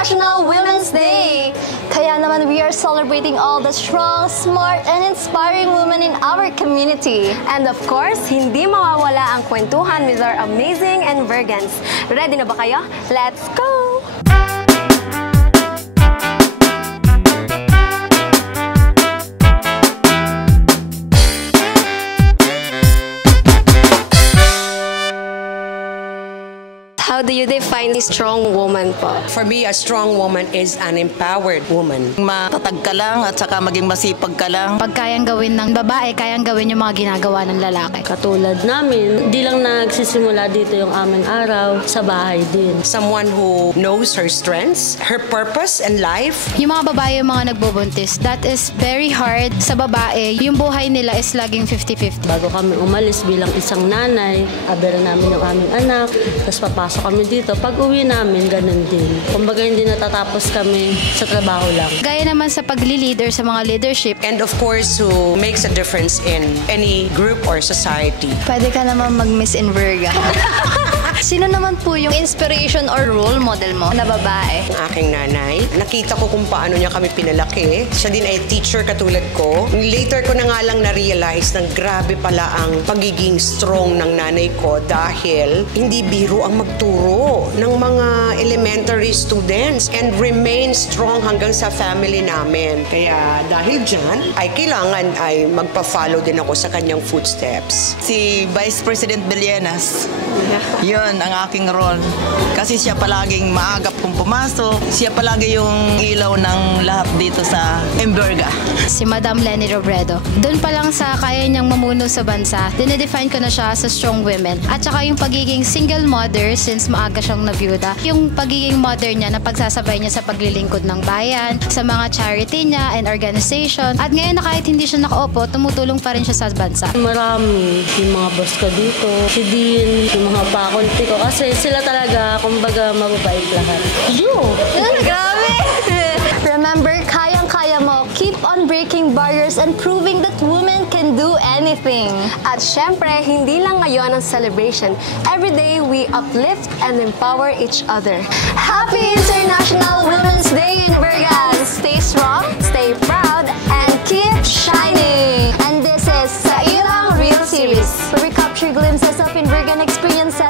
International Women's Day! Kaya naman we are celebrating all the strong, smart, and inspiring women in our community. And of course, hindi mawawala ang kwentuhan with our amazing and Virgans. Ready na ba kayo? Let's go! How do you define a strong woman po? For me, a strong woman is an empowered woman. Matatag ka lang at saka maging masipag ka lang. Pag kayang gawin ng babae, kayang gawin yung mga ginagawa ng lalaki. Katulad namin, di lang nagsisimula dito yung aming araw, sa bahay din. Someone who knows her strengths, her purpose in life. Yung mga babae yung mga nagbubuntis, that is very hard sa babae. Yung buhay nila is laging 50-50. Bago kami umalis bilang isang nanay, abera namin yung aming anak, tapos papasok kami dito. Pag uwi namin, ganun din. Kumbaga hindi natatapos kami sa trabaho lang. Gaya naman sa pagli-leader sa mga leadership. And of course, who makes a difference in any group or society. Pwede ka naman mag-Miss Virga. Sino naman po yung inspiration or role model mo na babae? Ang aking nanay, nakita ko kung paano niya kami pinalaki. Siya din ay teacher katulad ko. Later ko na nga lang na-realize na grabe pala ang pagiging strong ng nanay ko dahil hindi biro ang magturo ng mga elementary students and remain strong hanggang sa family namin. Kaya dahil dyan, ay kailangan ay magpa-follow din ako sa kanyang footsteps. Si Vice President Bellenas, yun ang aking role. Kasi siya palaging maagap kung pumasok. Siya palagi yung ilaw ng lahat dito sa Imberga. Si Madam Leni Robredo. Doon pa lang sa kaya niyang mamuno sa bansa, dinedefine ko na siya sa strong women. At saka yung pagiging single mother since maaga siyang nabiyuda. Yung pagiging mother niya na pagsasabay niya sa paglilingkod ng bayan, sa mga charity niya and organization. At ngayon na kahit hindi siya nakaupo, tumutulong pa rin siya sa bansa. Marami. Yung mga boss ko dito, si Dean, yung mga faculty ko. Kasi sila talaga, kumbaga, mababait lahat. Grabe! Remember, kayang-kaya mo. Keep on breaking barriers and proving that women can do anything. At syempre, hindi lang ngayon ang celebration. Every day, we uplift and empower each other. Happy International Women's Day in Virgas! Stay strong, stay proud, and keep shining! And this is Sa Ilang Real Series, where we capture glimpses of Virgan experiences